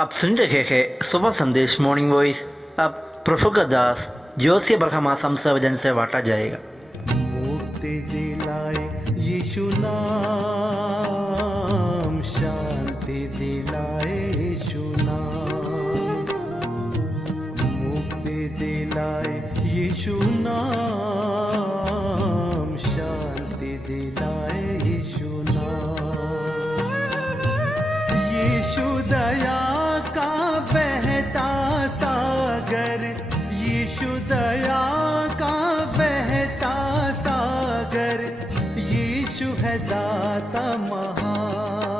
आप सुन रहे हैं सुबह संदेश मॉर्निंग वॉइस। अब प्रफुल्ल दास जोशी ब्रह्मा संसर्जन से बांटा जाएगा। मुक्ति दिलाए यीशु नाम, शांति दिलाए यीशु नाम। मुक्ति दिलाए यीशु नाम, शांति दिलाए यीशु नाम। यीशु दया का बहता सागर, यीशु दया का बहता सागर, यीशु है दाता महान,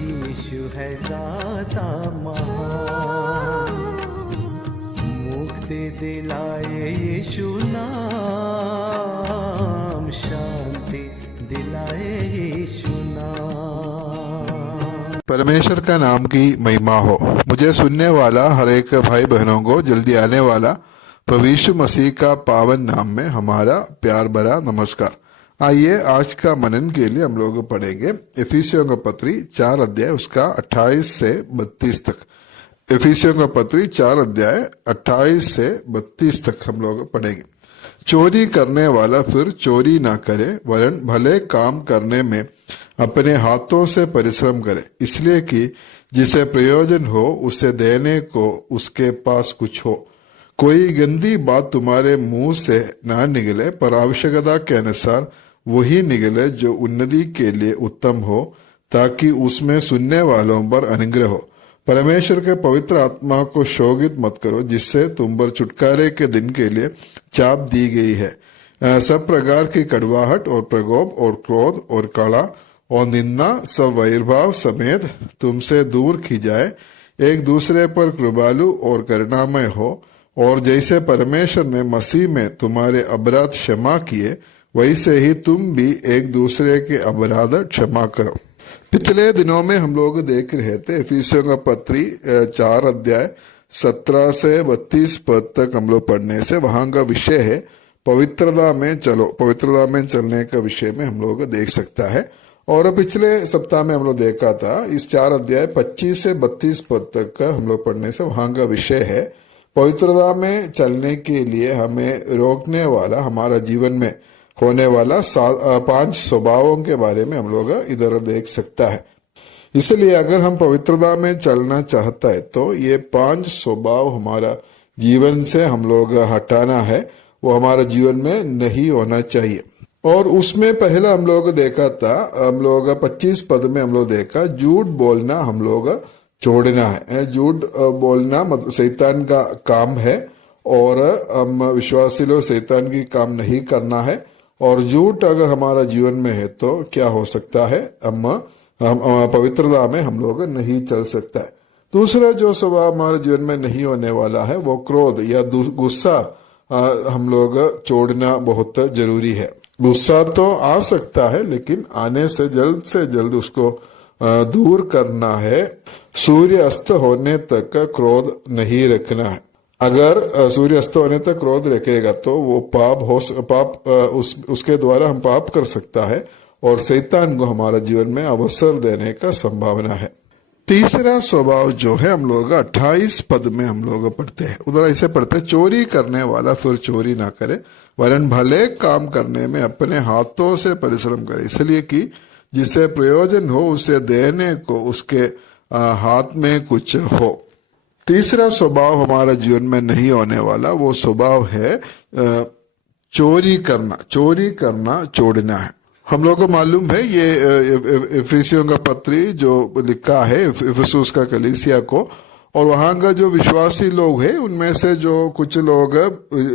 यीशु है दाता महान। मुक्ति दिलाए यीशु नाम, शांति दिलाए यीशु नाम। परमेश्वर का नाम की महिमा हो। मुझे सुनने वाला हर एक भाई बहनों को जल्दी आने वाला प्रभु यीशु मसीह का पावन नाम में हमारा प्यार भरा नमस्कार। आइए आज का मनन के लिए हम लोग पढ़ेंगे इफिसियों का पत्री 4 अध्याय उसका 28 से 32 तक। इफिसियों का पत्री 4 अध्याय 28 से 32 तक हम लोग पढ़ेंगे। चोरी करने वाला फिर चोरी ना करे, वरन भले काम करने में अपने हाथों से परिश्रम करे, इसलिए कि जिसे प्रयोजन हो उसे देने को उसके पास कुछ हो। कोई गंदी बात तुम्हारे मुंह से ना निकले, पर आवश्यकता के अनुसार वही निकले जो उन्नति के लिए उत्तम हो, ताकि उसमें सुनने वालों पर अनुग्रह हो। परमेश्वर के पवित्र आत्मा को शोकित मत करो, जिससे तुम पर छुटकारे के दिन के लिए चाप दी गई है। सब प्रकार की कड़वाहट और प्रकोप और क्रोध और कड़ा और निंदा सब वैरभाव समेत तुमसे दूर खिंचाए। एक दूसरे पर कृपालु और करुणामय हो, और जैसे परमेश्वर ने मसीह में तुम्हारे अपराध क्षमा किए, वैसे ही तुम भी एक दूसरे के अपराध क्षमा करो। पिछले दिनों में हम लोग देख रहे थे इफिसियों का पत्री 4 अध्याय 17 से 32 पद तक हम लोग पढ़ने से वहां का विषय है पवित्रता में चलो। पवित्रता में चलने का विषय में हम लोग देख सकता है। और पिछले सप्ताह में हम लोग देखा था इस 4 अध्याय 25 से 32 पद तक का हम लोग पढ़ने से वहां का विषय है पवित्रता में चलने के लिए हमें रोकने वाला, हमारा जीवन में होने वाला 5 स्वभावों के बारे में हम लोग इधर देख सकता है। इसलिए अगर हम पवित्रता में चलना चाहता है तो ये 5 स्वभाव हमारा जीवन से हम लोग हटाना है, वो हमारा जीवन में नहीं होना चाहिए। और उसमें पहला हम लोग देखा था, हम लोग 25 पद में हम लोग देखा झूठ बोलना हम लोग छोड़ना है। झूठ बोलना मतलब शैतान का काम है, और हम विश्वासी लोग शैतान की काम नहीं करना है। और झूठ अगर हमारा जीवन में है तो क्या हो सकता है, हम पवित्रता में हम लोग नहीं चल सकता है। दूसरा जो स्वभाव हमारे जीवन में नहीं होने वाला है वो क्रोध या गुस्सा हम लोग छोड़ना बहुत जरूरी है। गुस्सा तो आ सकता है, लेकिन आने से जल्द उसको दूर करना है। सूर्य अस्त होने तक क्रोध नहीं रखना है। अगर सूर्य अस्त होने तक क्रोध रखेगा तो वो उसके द्वारा हम पाप कर सकता है, और शैतान को हमारा जीवन में अवसर देने का संभावना है। तीसरा स्वभाव जो है हम लोग 28 पद में हम लोग पढ़ते हैं, उधर ऐसे पढ़ते हैं चोरी करने वाला फिर चोरी ना करे, वरन भले काम करने में अपने हाथों से परिश्रम करे, इसलिए कि जिसे प्रयोजन हो उसे देने को उसके हाथ में कुछ हो। तीसरा स्वभाव हमारा जीवन में नहीं होने वाला वो स्वभाव है चोरी करना छोड़ना है। हम लोग को मालूम है ये इफिसियों का पत्री जो लिखा है इफिसुस का कलीसिया को, और वहां का जो विश्वासी लोग हैं उनमें से जो कुछ लोग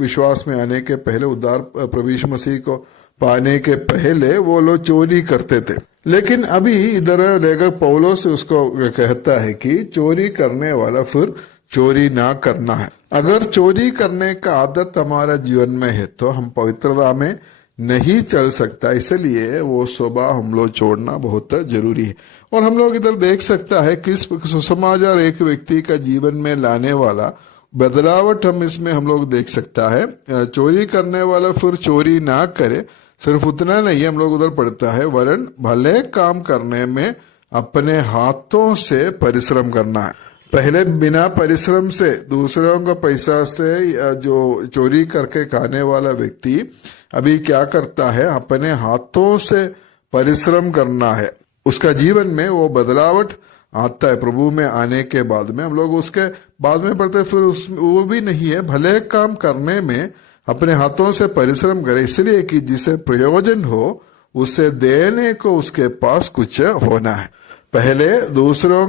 विश्वास में आने के पहले, उद्धार प्रभु यीशु मसीह को पाने के पहले वो लोग चोरी करते थे। लेकिन अभी इधर लेखक पौलुस उसको कहता है कि चोरी करने वाला फिर चोरी ना करना है। अगर चोरी करने का आदत हमारा जीवन में है तो हम पवित्रता में नहीं चल सकता, इसलिए वो स्वभाव हम लोग छोड़ना बहुत जरूरी है। और हम लोग इधर देख सकता है कि सुसमाचार एक व्यक्ति का जीवन में लाने वाला बदलावट हम लोग देख सकता है। चोरी करने वाला फिर चोरी ना करे, सिर्फ उतना नहीं हम लोग उधर पढ़ता है वरन भले काम करने में अपने हाथों से परिश्रम करना है। पहले बिना परिश्रम से दूसरों का पैसा से या जो चोरी करके खाने वाला व्यक्ति अभी क्या करता है, अपने हाथों से परिश्रम करना है। उसका जीवन में वो बदलावट आता है प्रभु में आने के बाद में। हम लोग उसके बाद में पढ़ते फिर वो भी नहीं है, भले काम करने में अपने हाथों से परिश्रम करे, इसलिए कि जिसे प्रयोजन हो उसे देने को उसके पास कुछ होना है। पहले दूसरों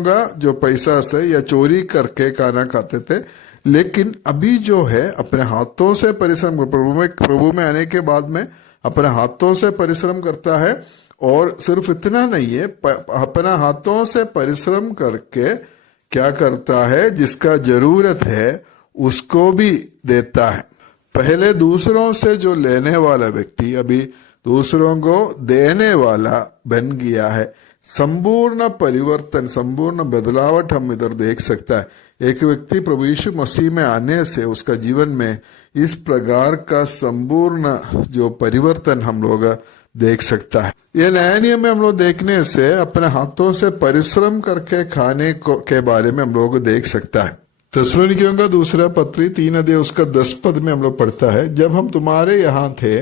का जो पैसा से या चोरी करके खाना खाते थे, लेकिन अभी जो है अपने हाथों से परिश्रम, प्रभु में आने के बाद में अपने हाथों से परिश्रम करता है। और सिर्फ इतना नहीं है, अपना हाथों से परिश्रम करके क्या करता है, जिसका जरूरत है उसको भी देता है। पहले दूसरों से जो लेने वाला व्यक्ति अभी दूसरों को देने वाला बन गया है। संपूर्ण परिवर्तन, संपूर्ण बदलावट हम इधर देख सकता है। एक व्यक्ति प्रभु यीशु मसीह में आने से उसका जीवन में इस प्रकार का संपूर्ण जो परिवर्तन हम लोग देख सकता है। ये नया नियम में हम लोग देखने से अपने हाथों से परिश्रम करके खाने के बारे में हम लोग देख सकता है। थिस्सलुनीकियों का दूसरा पत्री 3 अध्याय उसका 10 पद में हम लोग पढ़ता है, जब हम तुम्हारे यहाँ थे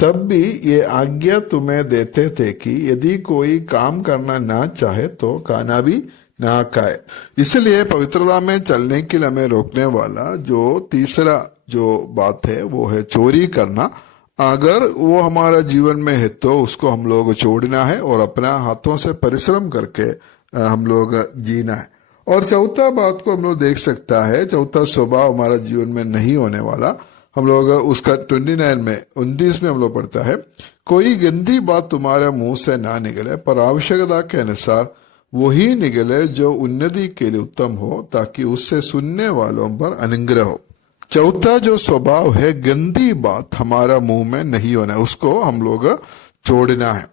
तब भी ये आज्ञा तुम्हें देते थे कि यदि कोई काम करना ना चाहे तो खाना भी ना खाए। इसलिए पवित्रता में चलने के लिए हमें रोकने वाला जो तीसरा जो बात है वो है चोरी करना। अगर वो हमारा जीवन में है तो उसको हम लोग छोड़ना है और अपना हाथों से परिश्रम करके हम लोग जीना है। और चौथा बात को हम लोग देख सकता है, चौथा स्वभाव हमारा जीवन में नहीं होने वाला। हम लोग उसका 29 में हम लोग पढ़ता है, कोई गंदी बात तुम्हारे मुंह से ना निकले, पर आवश्यकता के अनुसार वही निकले जो उन्नति के लिए उत्तम हो, ताकि उससे सुनने वालों पर अनुग्रह हो। चौथा जो स्वभाव है, गंदी बात हमारा मुंह में नहीं होना है, उसको हम लोग छोड़ना है।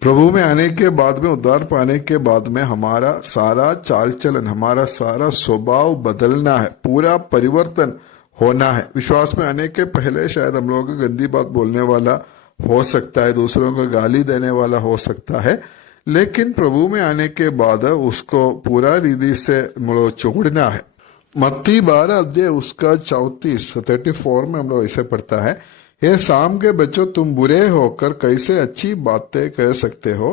प्रभु में आने के बाद में, उद्धार पाने के बाद में हमारा सारा चाल चलन, हमारा सारा स्वभाव बदलना है, पूरा परिवर्तन होना है। विश्वास में आने के पहले शायद हम लोग गंदी बात बोलने वाला हो सकता है, दूसरों को गाली देने वाला हो सकता है, लेकिन प्रभु में आने के बाद उसको पूरा रीति से छोड़ना है। मत्ती 12 अध्याय उसका 34 में हम लोग ऐसे पढ़ता है, हे शाम के बच्चों, तुम बुरे होकर कैसे अच्छी बातें कह सकते हो,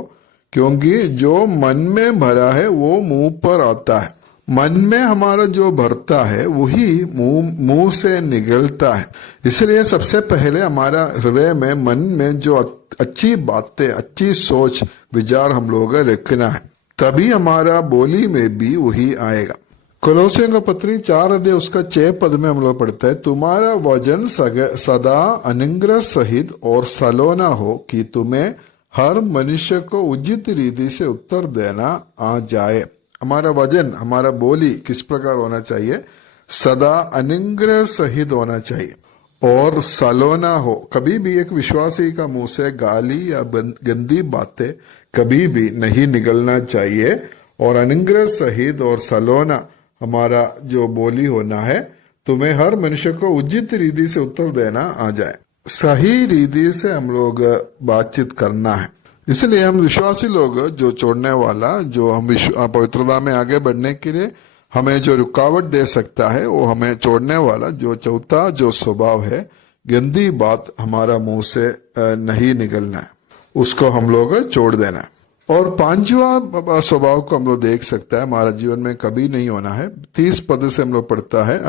क्योंकि जो मन में भरा है वो मुंह पर आता है। मन में हमारा जो भरता है वही मुंह से निकलता है। इसलिए सबसे पहले हमारा हृदय में, मन में जो अच्छी बातें, अच्छी सोच विचार हम लोग रखना है, तभी हमारा बोली में भी वही आएगा। कोलोसियों का पत्री 4 अध्याय उसका 6 पद में हम लोग पढ़ता है, तुम्हारा वचन सदा अनुग्रह सहित और सलोना हो, कि तुम्हें हर मनुष्य को उचित रीति से उत्तर देना आ जाए। हमारा वचन, हमारा बोली किस प्रकार होना चाहिए? सदा अनुग्रह सहित होना चाहिए और सलोना हो। कभी भी एक विश्वासी का मुंह से गाली या गंदी बातें कभी भी नहीं निकलना चाहिए। और अनुग्रह सहित और सलोना हमारा जो बोली होना है, तुम्हें हर मनुष्य को उचित रीति से उत्तर देना आ जाए। सही रीति से हम लोग बातचीत करना है। इसलिए हम विश्वासी लोग जो छोड़ने वाला, जो हम पवित्रता में आगे बढ़ने के लिए हमें जो रुकावट दे सकता है, वो हमें छोड़ने वाला जो चौथा जो स्वभाव है, गंदी बात हमारा मुंह से नहीं निकलना है, उसको हम लोग छोड़ देना है। और 5वां स्वभाव को हम लोग देख सकता है, हमारा जीवन में कभी नहीं होना है। 30 पद से हम लोग पढ़ता है,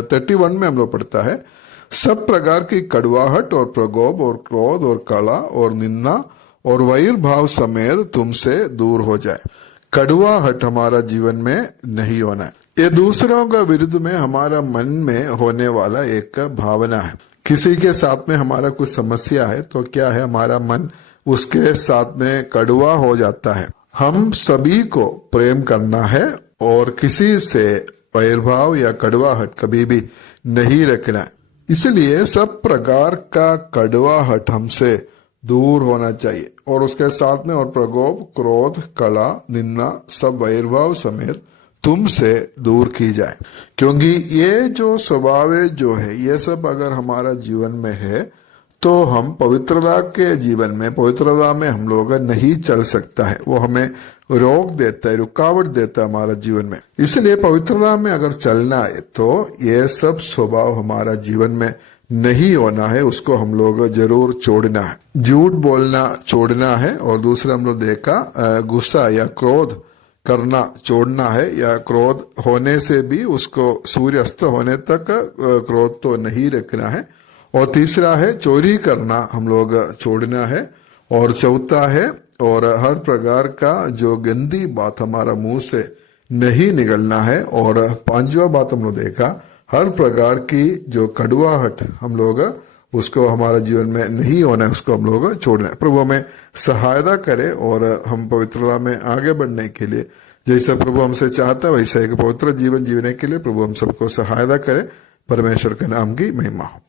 31 में हम लोग पढ़ता है, सब प्रकार की कड़वाहट और प्रकोप और क्रोध और कला और निंदा और वैर भाव समेत तुमसे दूर हो जाए। कड़वाहट हमारा जीवन में नहीं होना है। ये दूसरों का विरुद्ध में हमारा मन में होने वाला एक भावना है। किसी के साथ में हमारा कुछ समस्या है तो क्या है, हमारा मन उसके साथ में कड़वा हो जाता है। हम सभी को प्रेम करना है और किसी से वैरभाव या कड़वाहट कभी भी नहीं रखना है। इसलिए सब प्रकार का कड़वाहट हमसे दूर होना चाहिए और उसके साथ में और प्रकोप, क्रोध, कला, निंदा सब वैरभाव समेत तुमसे दूर की जाए। क्योंकि ये जो स्वभाव जो है, ये सब अगर हमारा जीवन में है तो हम पवित्रता के जीवन में, पवित्रता में हम लोग नहीं चल सकता है, वो हमें रोक देता है, रुकावट देता है हमारा जीवन में। इसलिए पवित्रता में अगर चलना है तो ये सब स्वभाव हमारा जीवन में नहीं होना है, उसको हम लोग जरूर छोड़ना है। झूठ बोलना छोड़ना है, और दूसरा हम लोग देखा गुस्सा या क्रोध करना छोड़ना है, या क्रोध होने से भी उसको सूर्य अस्त होने तक क्रोध तो नहीं रखना है। और तीसरा है चोरी करना हम लोग छोड़ना है। और चौथा है, और हर प्रकार का जो गंदी बात हमारा मुंह से नहीं निकलना है। और पांचवा बात हम लोग देखा, हर प्रकार की जो कड़वाहट हम लोग उसको हमारा जीवन में नहीं होना है, उसको हम लोग छोड़ना है। प्रभु हमें सहायता करे और हम पवित्रता में आगे बढ़ने के लिए, जैसा प्रभु हमसे चाहता है वैसा एक पवित्र जीवन जीने के लिए प्रभु हम सबको सहायता करे। परमेश्वर के नाम की महिमा हो।